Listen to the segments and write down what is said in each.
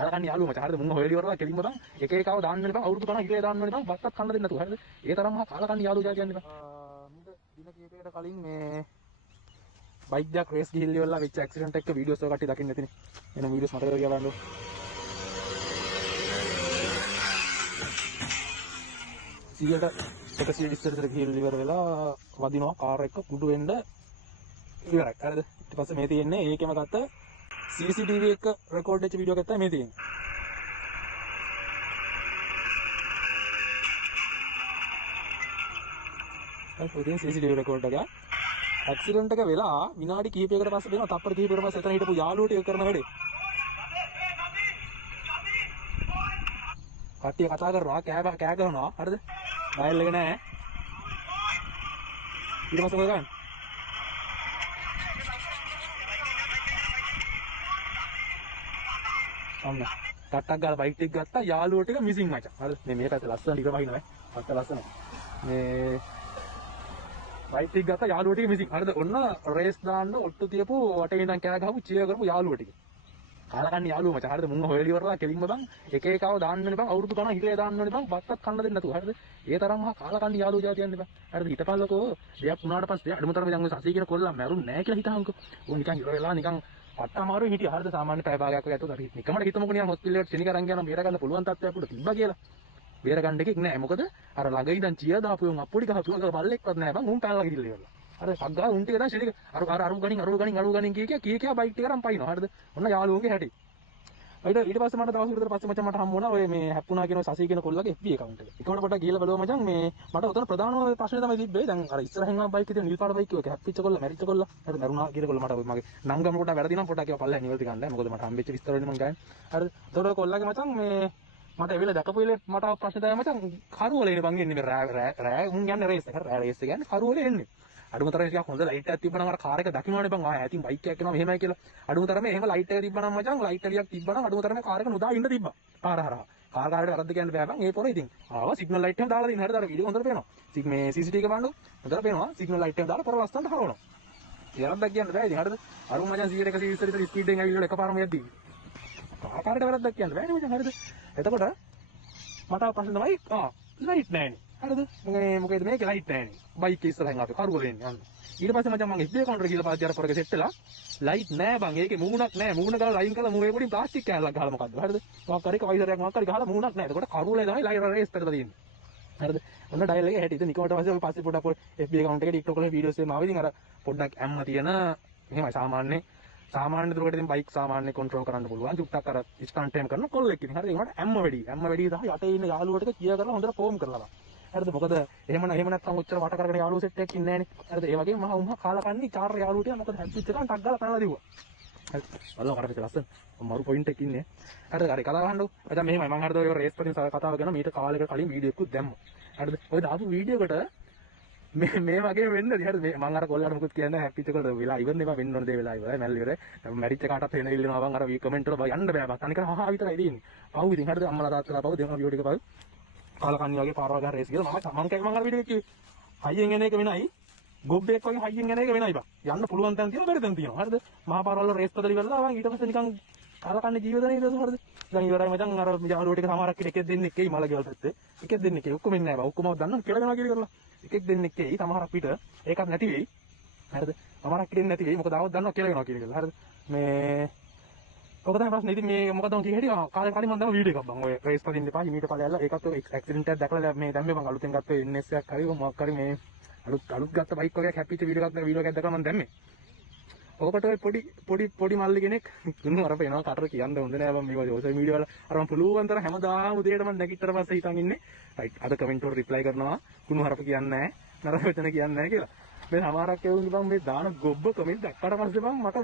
කාලකන්ණි යාළුවෝ මචං. හරිද? මුංග හොයලි වරලා කෙලින්ම බං එක එකව දාන්න වෙන බං අවුරුදු ගණන් ඉරේ දාන්න වෙන බං බත්තක් කන්න දෙන්න නැතුව. හරිද? ඒ තරම් මහා කාලකන්ණි යාළුවෝ කියලා කියන්නේ බං. දින කීපයකට කලින් මේ බයික් එකක් රේස් ගිහිල්ලි වෙලා වෙච්ච ඇක්සිඩන්ට් එක වීඩියෝස් වල කට්ටිය දකින්න නැතිනේ. එන වීඩියෝස් මට කියලා බලන්න. සියයට 120 විතර ගිහිල්ලි ඉවර වෙලා වදිනවා කාර් එක කුඩු වෙන්න ඉවරයි. හරිද? ඊට පස්සේ මේ තියෙන්නේ ඒකෙම ගත්ත CCTV එක රෙකෝඩ් වෙච්ච වීඩියෝ එකක් තමයි මේ තියෙන්නේ. හරි CCTV රෙකෝඩ් එක. ඇක්සිඩන්ට් එක වෙලා විනාඩි කිහිපයකට පස්සේ දෙනවා තප්පර කිහිපයකට පස්සේ එතන හිටපු යාළුවෝ ටික කරන වැඩේ. කට්ටිය කතා කරනවා කෑ ගහනවා. හරිද? ඩයල් එක නෑ. ඊට පස්සේ මොකද කරන්නේ? අන්න ටට්ටක් ගාලා බයික් එක ගත්තා යාළුවෝ ටික මිසින් මචං. හරිද? මේ පැත්ත ලස්සන ටික වහිනවා ඈ. පැත්ත ලස්සන. මේ බයික් එක ගත්තා යාළුවෝ ටික මිසින්. හරිද? ඔන්න රේස් දාන්න ඔට්ටු තියපු වටේ ඉඳන් කෑ ගහපු චියර් කරපු යාළුවෝ ටික. කාලකන්ණි යාළුවෝ මචං. හරිද? මුංග හොයලි වරලා කෙලින්ම බං එක එකව දාන්න වෙන බං අවුරුදු ගණන් හිරේ දාන්න වෙන බං බත්තක් කන්න දෙන්න නැතුව. හරිද? ඒ තරම් මහා කාලකන්ණි යාළුවෝ කියලා කියන්නේ බං. හරිද? හිතපල්ලකෝ දෙයක් වුණාට පස්සේ අඩුමතරම දැන් ඔය සසී කියන කොල්ලා මැරුන්නේ නැහැ කියලා හිතහන්කෝ. ඕ නිකන් ඉර වෙලා නිකන් පට්ට අමාරුයි හිටියා. හරිද? සාමාන්‍ය පැය භාගයක් වගේ ඇතුළත හරි. නිකමඩ හිතමුකෝ නිකන් හොස්පිටල් එකට ක්ලිනික් අරන් ගියානම් බේර ගන්න පුළුවන් තත්ත්වයක් උඩ තිබ්බා කියලා. බේර ගන්න එකක් නැහැ. මොකද අර ළඟ ඉඳන් චියර් දාපු උන් අප්පොඩි ගහපු එක බල්ලෙක්වත් නැහැ බං. උන් පැනලා ගිහිල්ලා ඉවරලා. අර පග්ගා උන් ටික දැන් ශිලික අරු ගණින් කිය බයික් ටික අරන් පයින්නවා. හරිද? ඔන්න යාළුවෝගේ හැටි. ඊට පස්සේ මට දවස් විතර පස්සේ මචං මට හම්බ වුණා ඔය මේ හැප්පුණා කියන සසී කියන කොල්ලගේ FB account එක. ඒකවල පොඩ්ඩක් ගිහලා බලුවා මචං මේ මට උතන ප්‍රධානම ප්‍රශ්නේ තමයි තිබ්බේ. දැන් අර ඉස්සරහින් ආව බයික් එකේ නිල් පාට බයික් එක හැප්පිච්ච කොල්ල මැරිච්ච කොල්ල. හරි මරුණා කියන කොල්ල මට මගේ නම් ගම පොඩ්ඩක් වැරදි නම් පොඩ්ඩක් ඒවා පල්ලෙහා නිවර්ති ගන්න. මොකද මට හම්බෙච්ච විස්තර වලින් මම ගන්නේ. හරිද? ඒතකොට කොල්ලගේ මචං මේ මට එවිල දැකපු වෙලේ මට ප්‍රශ්න තමයි මචං කරුවල එන්නේ බං එන්නේ මේ රෑ උන් යන්නේ රේස් එක. රෑ රේස් එක යන්නේ කරුවල එන්නේ. අඩුමතරම ටිකක් හොඳ ලයිට් එකක් තිබ්බනම් අර කාර් එක දකින්නවනේ බං. ආ ඈතින් බයික් එකක් එනවා මෙහෙමයි කියලා. අඩුමතරම එහෙම ලයිට් එක තිබ්බනම් මචං ලයිට් එලියක් තිබ්බනම් අඩුමතරම කාර් එක නොදා ඉන්න තිබ්බා. පාර හරහා. කාර්යයට වැරද්ද කියන්න බෑ බං. ඒ පොර ඉතින්. ආවා සිග්නල් ලයිට් එකම දාලා දින්න. හරිද? අර වීඩියෝ හොඳට පේනවා. මේ CCTV එක බලන්න. හොඳට පේනවා. සිග්නල් ලයිට් එකම දාලා පොර ලස්සනට හරවනවා. වැරද්දක් කියන්න බෑ ඉතින්. හරිද? අරුන් මචං 100 120 විතර ස්පීඩ් එකෙන් ඇවිල්ලා එකපාරම යද්දි. කාර්යයට වැරද්දක් කියන්න බෑනේ මචං. හරිද? එතකොට මට ප්‍රශ්න තමයි ලයිට් නෑනේ. හරිද? මොකේද මේකේ ලයිට් නෑනේ. බයික් එක ඉස්සරහින් ආපේ කරුවල එන්නේ. අන්න. ඊට පස්සේ මචං මම FB account එකට ගිහලා පාවිච්චි අර පොරක සෙට් වෙලා ලයිට් නෑ බං. ඒකේ මූණක් නෑ. මූණ ගාලා ලයින් කරලා මූණේ පොඩි ප්ලාස්ටික් කෑල්ලක් ගහලා මොකද්ද? හරිද? මොකක් හරි කවයිසරයක් මොකක් හරි ගහලා මූණක් නෑ. එතකොට කරුවලේ තමයි ලයිට් රේස් කරලා තියෙන්නේ. හරිද? ඔන්න ඩයල් එකේ හැටි. ඉතින් නිකමට පස්සේ ඔය පස්සේ පොඩක් FB account එකේ TikTok වල වීඩියෝස් එම ආවා. ඉතින් අර පොඩ්ඩක් ඇම්ම තියෙන එහෙමයි සාමාන්‍ය දුරකට ඉතින් බයික් සාමාන්‍ය කන්ට්‍රෝල් කරන්න පුළුවන්. චුට්ටක් අර ස්ටන්ට් එහෙම කරන කොල්ලෙක් ඉතින්. හරිද? ඒකට ඇම්ම වැඩි තමයි යටේ ඉන්න යාළුවට කියා කරලා හොඳට ෆෝම් කරලා. හරිද? මොකද එහෙම නැත්නම් ඔච්චර වට කරගෙන යාළුවෝ සෙට් එකක් ඉන්නේ නැහනේ. හරිද? ඒ වගේම මහා උම්හා කාලකන්ණි චාර් යාළුවෝ ටික මොකද හැප්පිච්ච එකන් ටක් ගාලා පැනලා දිව්වා. හරි. බලන්න කරපිට ලස්සන. මරු පොයින්ට් එකක් ඉන්නේ. හරිද? හරි කතා ගහන්නකො. දැන් මෙහෙමයි මම හරිද ඔය රේස් වලින් කතාව කරන මීට කාලයකට කලින් වීඩියෝ එකක් දැම්මා. හරිද? ඔය දාපු වීඩියෝ එකට මේ වගේ වෙන්නද? හරිද? මම අර කොල්ලන්ට මොකුත් කියන්නේ හැප්පිච්ච කොට වෙලා ඉවරනේ මම වෙන්න ඕන දේ වෙලා ඉවරයි. මැල් ඉවරයි. මැරිච්ච කාටත් එන ඉල්ලනවා බං අර කමෙන්ට් වල යන්න බෑ බං. අනික හා විතරයි දෙන්නේ. පව් ඉතින් හරිද? අම්මලා තාත්තලා පව් දෙනවා වීඩියෝ ටික පව්. කාලකන්ණි වගේ පාරවල් ගන්න රේස් කියලා මම අර වීඩියෝ එකේ හයියෙන් එන එක වෙනයි ගොබ්බෙක් වගේ හයියෙන් එන එක වෙනයි බං. යන්න පුළුවන් තැන තියෙනවා බැරි තැන තියෙනවා. හරිද? මහා පාරවල් වල රේස් පදලි කරලා බං ඊට පස්සේ නිකන් කාලකන්ණි ජීවිතේ නේද හරිද? දැන් ඉවරයි මචං අර යාළුවෝ ටික සමහරක් එකෙක් දෙන්නෙක් එයි මල ගෙවල් පැත්තේ. එකෙක් දෙන්නෙක් එයි ඔක්කොම ඉන්නේ නැහැ බං. ඔක්කොම දන්නවා කියලා වෙනවා කියලා කරලා. එකෙක් දෙන්නෙක් එයි සමහරක් පිට ඒකත් නැති වෙයි. හරිද? සමහරක් දෙන්නේ නැති වෙයි. මොකද ආවොත් දන්නවා කියලා වෙනවා කියලා. හරිද? මේ ඔක තමයි ප්‍රශ්නේ. ඉතින් මේ මොකද මම කියෙ හැටි කාලේ මම දැන් වීඩියෝ එකක් බං. ඔය රේස් පදින්න එපා හිමීට ඵලයල්ලා. ඒකත් ඔය ඇක්සිඩන්ට් එකක් දැකලා මේ දැම්මේ මම අලුතෙන් ගත්ත NS එකක් හරි මොකක් හරි මේ අලුත් ගත්ත බයික් වගේ හැප්පිච්ච වීඩියෝ එකක් දැකලා මම දැම්මේ. ඔකට ඔය පොඩි මල්ලි කෙනෙක් දුන්නු අර පේනවා කටර කියන්න හොඳ නෑ මම මේක සෝෂල් මීඩියා වල අර මම පුළුවන් තරම් හැමදාම උදේට මම නැගිටතර පස්සේ හිතන් ඉන්නේ රයිට් අද කමෙන්ට් වල රිප්ලයි කරනවා කුණු හරප කියන්නේ නෑ නරක වෙතන කියන්නේ නෑ කියලා. මේ සමහරක් ඒ වුණේ බං මේ දාන ගොබ්බ කමෙන්ට් දැක්කට පස්සේ බං මට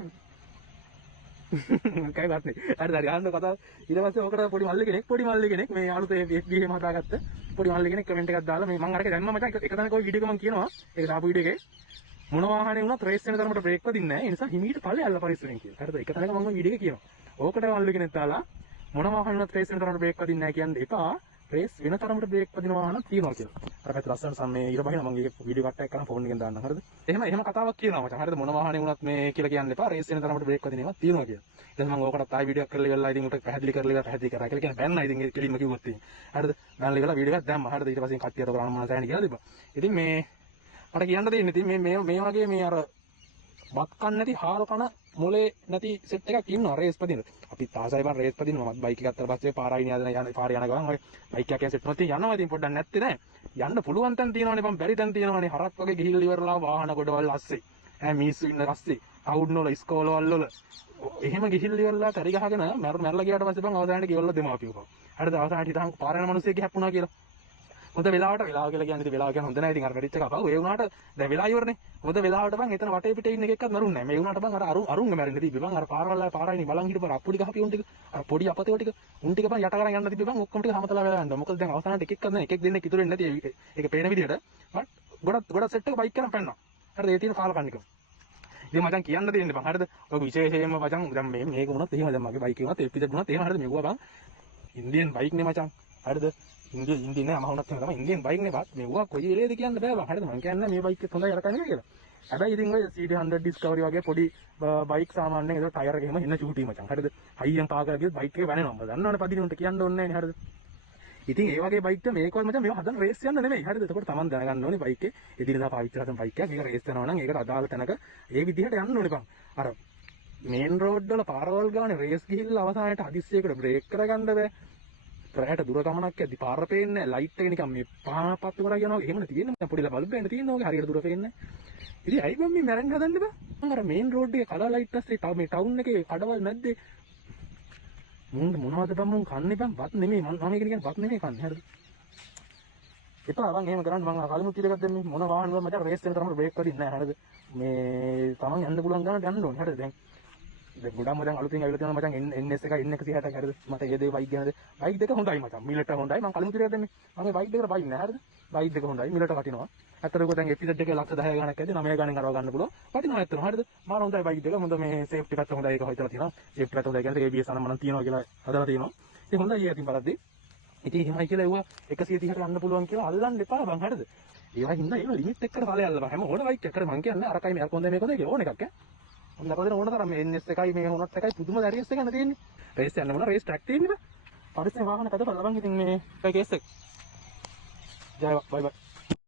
කයි ගන්නනේ. හරි අහන්න කතාව. ඊට පස්සේ ඔකට පොඩි මල්ලි කෙනෙක් මේ අලුතේ FB එහෙම හදාගත්ත පොඩි මල්ලි කෙනෙක් කමෙන්ට් එකක් දාලා මේ මම අරක දැම්මම මචං එක තැනක ඔය වීඩියෝ එක මම කියනවා ඒක දාපු වීඩියෝ එකේ මොන වාහනේ වුණත් රේස් වෙන තරමට බ්‍රේක් වදින්නේ නැහැ. ඒ නිසා හිමීට ඵලයල්ලා පරිස්සමෙන් කියලා. හරිද? එක තැනක මම වීඩියෝ එක කියනවා. ඕකට මල්ලි කෙනෙක් දාලා මොන වාහනේ වුණත් රේස් වෙන තරමට බ්‍රේක් වදින්නේ නැහැ කියන්නේ එපා. රේස් වෙන තරමට බ්‍රේක් පදිනවා නම් තියනවා කියලා. අර පැත්ත ලස්සන සම්මේ ඊට බහින මම ඒක වීඩියෝ කට් එකක් කරන් ෆෝන් එකෙන් දාන්නම්. හරිද? එහෙම කතාවක් කියනවා මචං. හරිද? මොන වාහනේ වුණත් මේ කියලා කියන්න එපා. රේස් වෙන තරමට බ්‍රේක් පදිනවා තියනවා කියලා. ඊට මම ඕකටත් ආයි වීඩියෝ එකක් කරලා ඉවරලා ඉතින් උට පැහැදිලි කරලා කරා කියලා කියන්නේ බැන්න ඉතින් කෙලින්ම කිව්වොත් ඉතින්. හරිද? බැන්නලා ඉවරලා වීඩියෝ එකක් දැම්මා. හරිද? ඊට පස්සේ කට්ටියට කරන්න මම සෑහෙන කියලා තිබ්බා. ඉතින් මේ මට කියන්න දෙන්නේ ඉතින් මේ වගේ මේ අර බත් කන්න නැති හාල් කන මොලේ නැති සෙට් එකක් ඉන්නවා රේස් පදින්න. අපි තාසයි බං රේස් පදින්න මම බයික් එක ගත්තා පස්සේ පාරයි යන පාරේ යන ගමන් ඔය බයික් එකක් සෙට් මොකද යනවා ඉතින් පොඩ්ඩක් නැත්තේ නෑ. යන්න පුළුවන් තැන් තියෙනවානේ බං බැරි තැන් තියෙනවානේ හරක් වගේ ගිහිල්ලා ඉවරලා වාහන ගොඩවල් අස්සේ. මිනිස්සු ඉන්න රස්සේ අවුඩ් වල ඉස්කෝලවල වල එහෙම ගිහිල්ලා ඉවරලා කරි ගහගෙන මැරලා ගියාට පස්සේ බං අවසානයේ ගෙවල්ලා දෙමාපියෝ. හරිද? අවසානයේ හිතහන් පාරේ යන මිනිස්සෙක් හැප්පුණා කියලා. හොඳ වෙලාවට වෙලාව කියලා කියන්නේ ඉතින් වෙලාව කියන්නේ හොඳ නැහැ ඉතින් අර වෙරිච් එක අපව ඒ වුණාට දැන් වෙලා ඉවරනේ හොඳ වෙලාවට බං එතන වටේ පිටේ ඉන්න එකෙක්වත් මරුන්නේ නැහැ මේ වුණාට බං අර අරුන්ග මැරෙන්න තිබ්බේ බං අර පාරවල් පාරයිනි බලන් හිටපර අප්පුඩි ගහපිය උන් ටික අර පොඩි අපතේ ටික උන් ටික බං යට කරන් යන්න තිබ්බේ බං ඔක්කොම ටික හැමතලා වෙලා යනවා මොකද දැන් අවසානට එකෙක්වත් නැහැ එකෙක් දෙන්නෙක් ඉතුරු වෙන්නේ නැති ඒක පේන විදිහට ගොඩක් සෙට් එක බයික් කරන් පැන්නා හරිද ඒ තියෙන කාල කන්නිකම ඉතින් මචං කියන්න දෙන්න බං හරිද ඔය විශේෂයෙන්ම මචං දැන් මේක වුණත් එහෙම දැන් මගේ බයික් එක වුණත් එපිසෙඩ් වුණත් එහෙම හරිද මෙවුවා බං ඉන්දියන් බයික් නේ මචං හරිද ඉන්දිය නෑ මම වුණත් තමයි ඉන්දියන් බයික් නේ බත් මෙවුවා කොයි වෙලේද කියන්න බෑ බං හරිද මං කියන්නේ මේ බයික් එක හොඳයි අර කන්නේ කියලා හැබැයි ඉතින් ඔය CD100 Discovery වගේ පොඩි බයික් සාමාන්‍යයෙන් ඒක ටයර් එක එහෙම එන්න චූටි මචං හරිද හයියෙන් පා කරලා ගියොත් බයික් එක වැනෙනවා මම දන්නවනේ පදිනුන්ට කියන්න ඕනේ නෑනේ හරිද ඉතින් ඒ වගේ බයික් එක මේකවත් මචං මේව හදන රේස් යන්න නෙමෙයි හරිද එතකොට Taman දැනගන්න ඕනේ බයික් එක එදිනෙදා පාවිච්චි කරන බයික් එකක් මේක රේස් යනවා නම් ඒකට අදාළ තැනක ඒ විදිහට යන්න ඕනේ බං අර මේන් රෝඩ් වල පාරවල් ගානේ රේස් ගිහිල්ලා අවසානයේ හදිස්සියකට බ්‍රේක් කරගන්න බෑ ප්‍රෑට දුර ගමනක් යද්දි පාර පේන්නේ නැහැ ලයිට් එක නිකන් මේ පහන පත්තු කරා යනවා එහෙම තියෙන්නේ මම පොඩි බල්බ් එකෙන් තියෙනවා ඔගේ හරියට දුර පේන්නේ ඉතින් ඇයි බම් මේ මැරෙන්න හදන්නේ බා මම අර මේන් රෝඩ් එකේ කලර් ලයිට් ඇස්සේ මේ ටවුන් එකේ කඩවල් නැද්දේ මොනවද බම් මුන් කන්නේ බම් වත් නෙමෙයි මම කියන්නේ වත් නෙමෙයි කන්නේ හරිද එපා බං එහෙම කරන්න මම කලිමුත් කියලා ගත්තා මේ මොන වාහන වල මචං රේස් වෙන තරමට බ්‍රේක් වදින්නේ නැහැ හරිද මේ Taman යන්න පුළුවන් ගානට යන්න ඕනේ හරිද දැන් ගොඩක් මචං අලුතින් ඇවිල්ලා තියෙනවා මචං NS එක N160 හරිද මට ඒ දේ බයික් ගැනද බයික් දෙක හොඳයි මචං මිලට හොඳයි මම කලින් කියලා දෙන්නේ මම බයික් දෙකට බයික් නෑ හරිද බයික් දෙක හොඳයි මිලට වටිනවා ඇත්තටම දැන් එපිසෝඩ් එකේ ලක්ෂ 10 ගණක් ඇද්දි 9 ගණන් අරව ගන්න පුළුවන් වටිනවා ඇත්තටම හරිද මාර හොඳයි බයික් දෙක හොඳ මේ සේෆ්ටි පැත්ත හොඳයි ඒක හිතලා තියෙනවා සේෆ්ටි පැත්ත හොඳයි කියන්නේ ABS අනම්මනම් තියෙනවා කියලා හදලා තියෙනවා ඉතින් හොඳයි ඒ අතින් බලද්දි ඉතින් එහෙමයි කියලා ඒවා 130ට යන්න පුළුවන් කියලා අල්ලන්න එපා බං හරිද ඒවා හින්දා ඒවා ලිමිට් එකකට ඵලයක් අල්ලපන් හැම ඕන බයික් එකකට මං කියන්නේ අරකයි මේක හොඳයි මේක හොඳයි කියලා ඕන එකක් ඈ ඔන්න අපතේ ඕන තරම් මේ NS එකයි මේ හොනත් එකයි පුදුම දැරියස් එක ගන්න තියෙන්නේ රේස් යන්න මොන රේස් ට්‍රැක් තියෙන්නේ බා පරිස්සම් වාහන කඩපල්ලා බං ඉතින් මේ කේස් එක ජය බයි බයි